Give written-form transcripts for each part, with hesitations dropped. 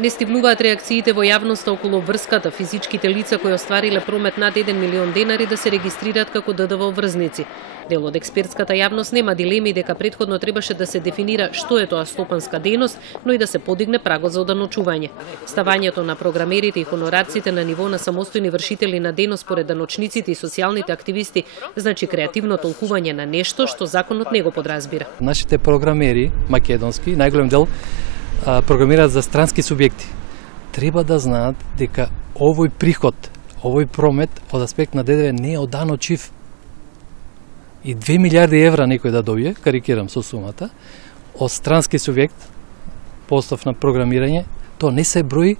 Не стивнуваат реакциите во јавноста околу врската физичките лица кои оствариле промет над 1 милион денари да се регистрираат како ДДВ врзници. Дел од експертската јавност нема дилеми дека претходно требаше да се дефинира што е тоа стопанска дејност, но и да се подигне прагот за оданочување. Ставањето на програмерите и хонорарците на ниво на самостојни вршители на дејност според даночниците и социјалните активисти значи креативно толкување на нешто што законот не го подразбира. Нашите програмери македонски, најголем дел програмираат за странски субјекти. Треба да знаат дека овој приход, овој промет од аспект на ДДВ не е оданочив. И 2 милиарди евра некој да добие, карикирам со сумата, од странски субјект, по основ на програмирање, тоа не се брои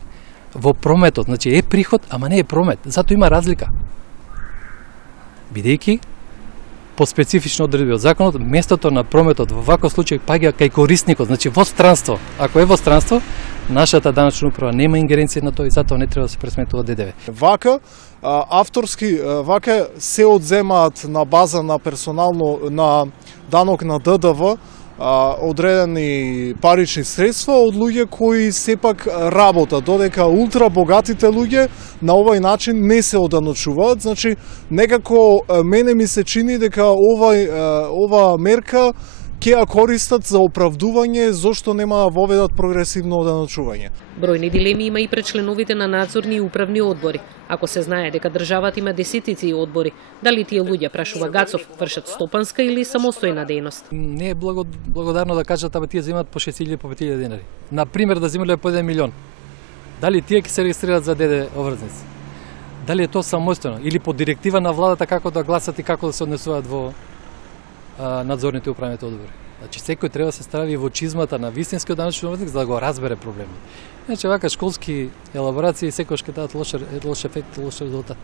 во прометот. Значи е приход, ама не е промет. Зато има разлика. Бидејќи по специфично одредби од законот, местото на прометот во ваков случај паѓа кај корисникот, значи во странство. Ако е во странство, нашата даночна управа нема ингеренција на тоа и затоа не треба да се пресметува ДДВ. Вака авторски вака се одземаат на база на персонално на данок на ДДВ одредени парични средства од луѓе кои сепак работат, додека ултра богатите луѓе на овој начин не се оданочуваат. Значи, некако мене ми се чини дека ова мерка ќе ја користат за оправдување зошто нема да воведат прогресивно оданочување. Бројни дилеми има и пред членовите на надзорни и управни одбори. Ако се знае дека државата има десетици одбори, дали тие луѓе, прашува Гацов, вршат стопанска или самостојна дејност? Не е благодарно да кажат, абе тие земат по 6.000 по 5.000 денари. Например, да земале по 1 милион. Дали тие ќе се регистрираат за ДДВ врзници? Дали е тоа самостојно или по директива на владата како да гласат и како да се однесуваат во надзорните управните одбори. Значи секој треба да се стави во чизмата на вистинскиот даночен обврзник за да го разбере проблемот. Иначе вака школски елаборации секогаш ќе дадат лош ефект, лош резултат.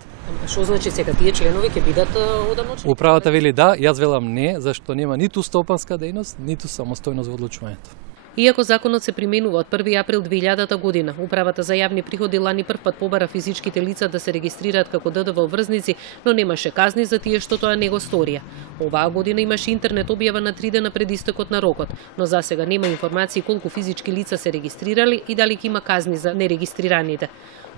Што значи сега тие членови ќе бидат оданочени? Управата вели да, јас велам не, зашто нема ниту стопанска дејност, ниту самостојност во одлучувањето. Иако законот се применува од 1 април 2000 година, Управата за јавни приходи лани првпат побара физичките лица да се регистрираат како ДДВ врзници, но немаше казни за тие што тоа не го сторија. Оваа година имаше интернет објава на 3 дена пред истекот на рокот, но засега нема информации колку физички лица се регистрирали и дали ќе има казни за нерегистрираните.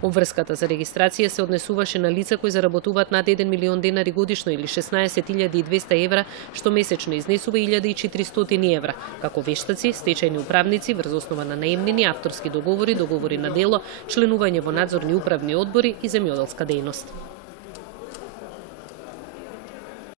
Обврската за регистрација се однесуваше на лица кои заработуваат над 1 милион денари годишно или 16.200 евра, што месечно изнесува 1.400 евра, како вештаци, стечајни управници врз основа на наемнини, авторски договори, договори на дело, членување во надзорни управни одбори и земјоделска дејност.